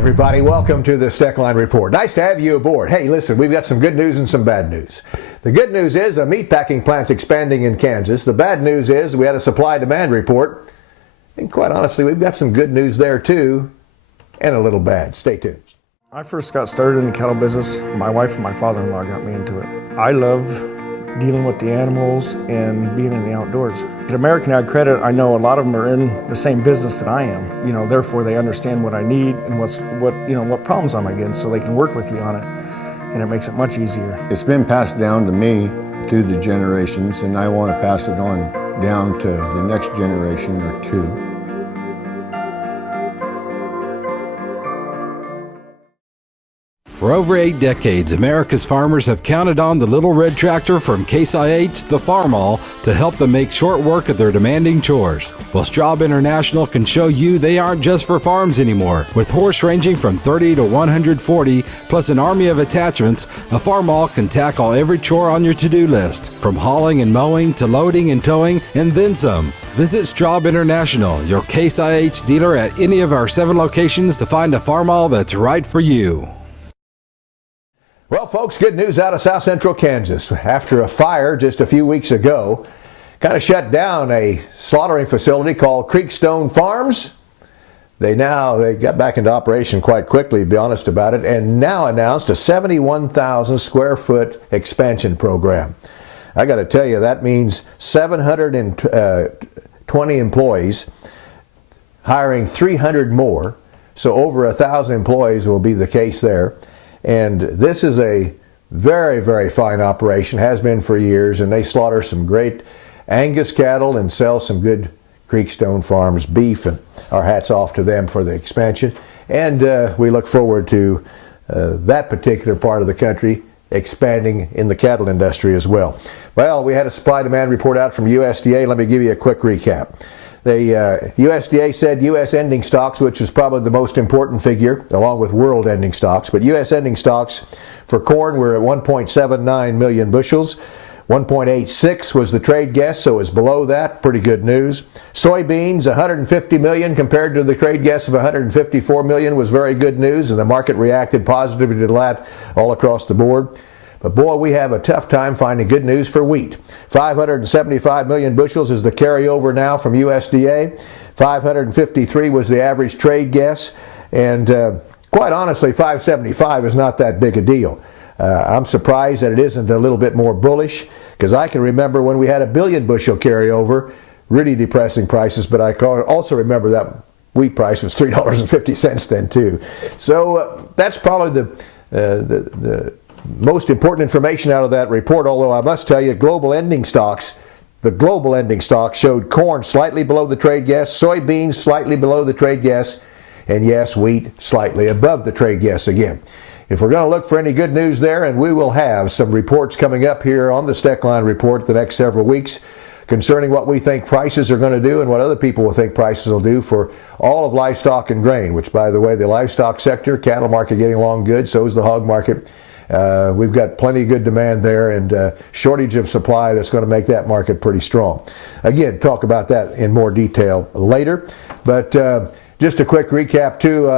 Everybody, welcome to the Steckline Report. Nice to have you aboard. Hey, listen, we've got some good news and some bad news. The good news is a meatpacking plant's expanding in Kansas. The bad news is we had a supply demand report. And quite honestly, we've got some good news there too, and a little bad. Stay tuned. I first got started in the cattle business. My wife and my father-in-law got me into it. I love dealing with the animals and being in the outdoors. At American Ag Credit, I know a lot of them are in the same business that I am. You know, therefore they understand what I need and what problems I'm against, so they can work with you on it, and it makes it much easier. It's been passed down to me through the generations, and I want to pass it on down to the next generation or two. For over 8 decades, America's farmers have counted on the little red tractor from Case IH, the Farmall, to help them make short work of their demanding chores. Well, Straub International can show you they aren't just for farms anymore. With horse ranging from 30 to 140, plus an army of attachments, a Farmall can tackle every chore on your to-do list, from hauling and mowing to loading and towing, and then some. Visit Straub International, your Case IH dealer at any of our 7 locations, to find a Farmall that's right for you. Well, folks, good news out of South Central Kansas. After a fire just a few weeks ago, kind of shut down a slaughtering facility called Creekstone Farms. They got back into operation quite quickly, to be honest about it, and now announced a 71,000 square foot expansion program. I got to tell you, that means 720 employees, hiring 300 more, so over 1,000 employees will be the case there. And this is a very, very fine operation, has been for years, and they slaughter some great Angus cattle and sell some good Creekstone Farms beef, and our hats off to them for the expansion. And we look forward to that particular part of the country expanding in the cattle industry as well. Well, we had a supply demand report out from USDA. Let me give you a quick recap. The USDA said U.S. ending stocks, which is probably the most important figure, along with world ending stocks, but U.S. ending stocks for corn were at 1.79 million bushels. 1.86 was the trade guess, so it's below that. Pretty good news. Soybeans, 150 million compared to the trade guess of 154 million was very good news, and the market reacted positively to that all across the board. But boy, we have a tough time finding good news for wheat. 575 million bushels is the carryover now from USDA. 553 was the average trade guess. And quite honestly, 575 is not that big a deal. I'm surprised that it isn't a little bit more bullish, because I can remember when we had a billion bushel carryover, really depressing prices, but I also remember that wheat price was $3.50 then too. So that's probably the most important information out of that report, although I must tell you, the global ending stocks showed corn slightly below the trade guess, soybeans slightly below the trade guess, and yes, wheat slightly above the trade guess again. If we're going to look for any good news there, and we will have some reports coming up here on the Steckline Report the next several weeks concerning what we think prices are going to do and what other people will think prices will do for all of livestock and grain, which, by the way, the livestock sector, cattle market getting along good, so is the hog market. We've got plenty of good demand there, and shortage of supply that's going to make that market pretty strong. Again, talk about that in more detail later. But just a quick recap too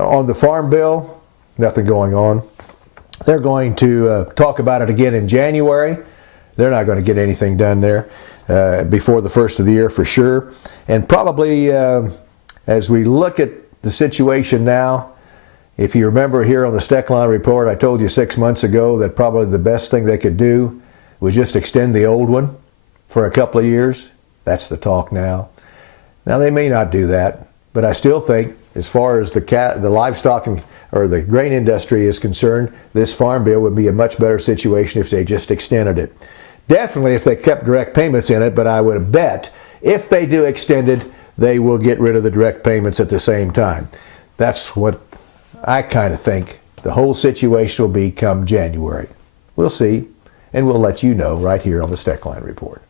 on the Farm Bill. Nothing going on. They're going to talk about it again in January. They're not going to get anything done there before the first of the year for sure. And probably as we look at the situation now, if you remember here on the Steckline Report, I told you 6 months ago that probably the best thing they could do was just extend the old one for a couple of years. That's the talk now. Now, they may not do that, but I still think, as far as the livestock or the grain industry is concerned, this Farm Bill would be a much better situation if they just extended it. Definitely if they kept direct payments in it, but I would bet if they do extend it, they will get rid of the direct payments at the same time. That's what I kind of think the whole situation will be come January. We'll see, and we'll let you know right here on the Steckline Report.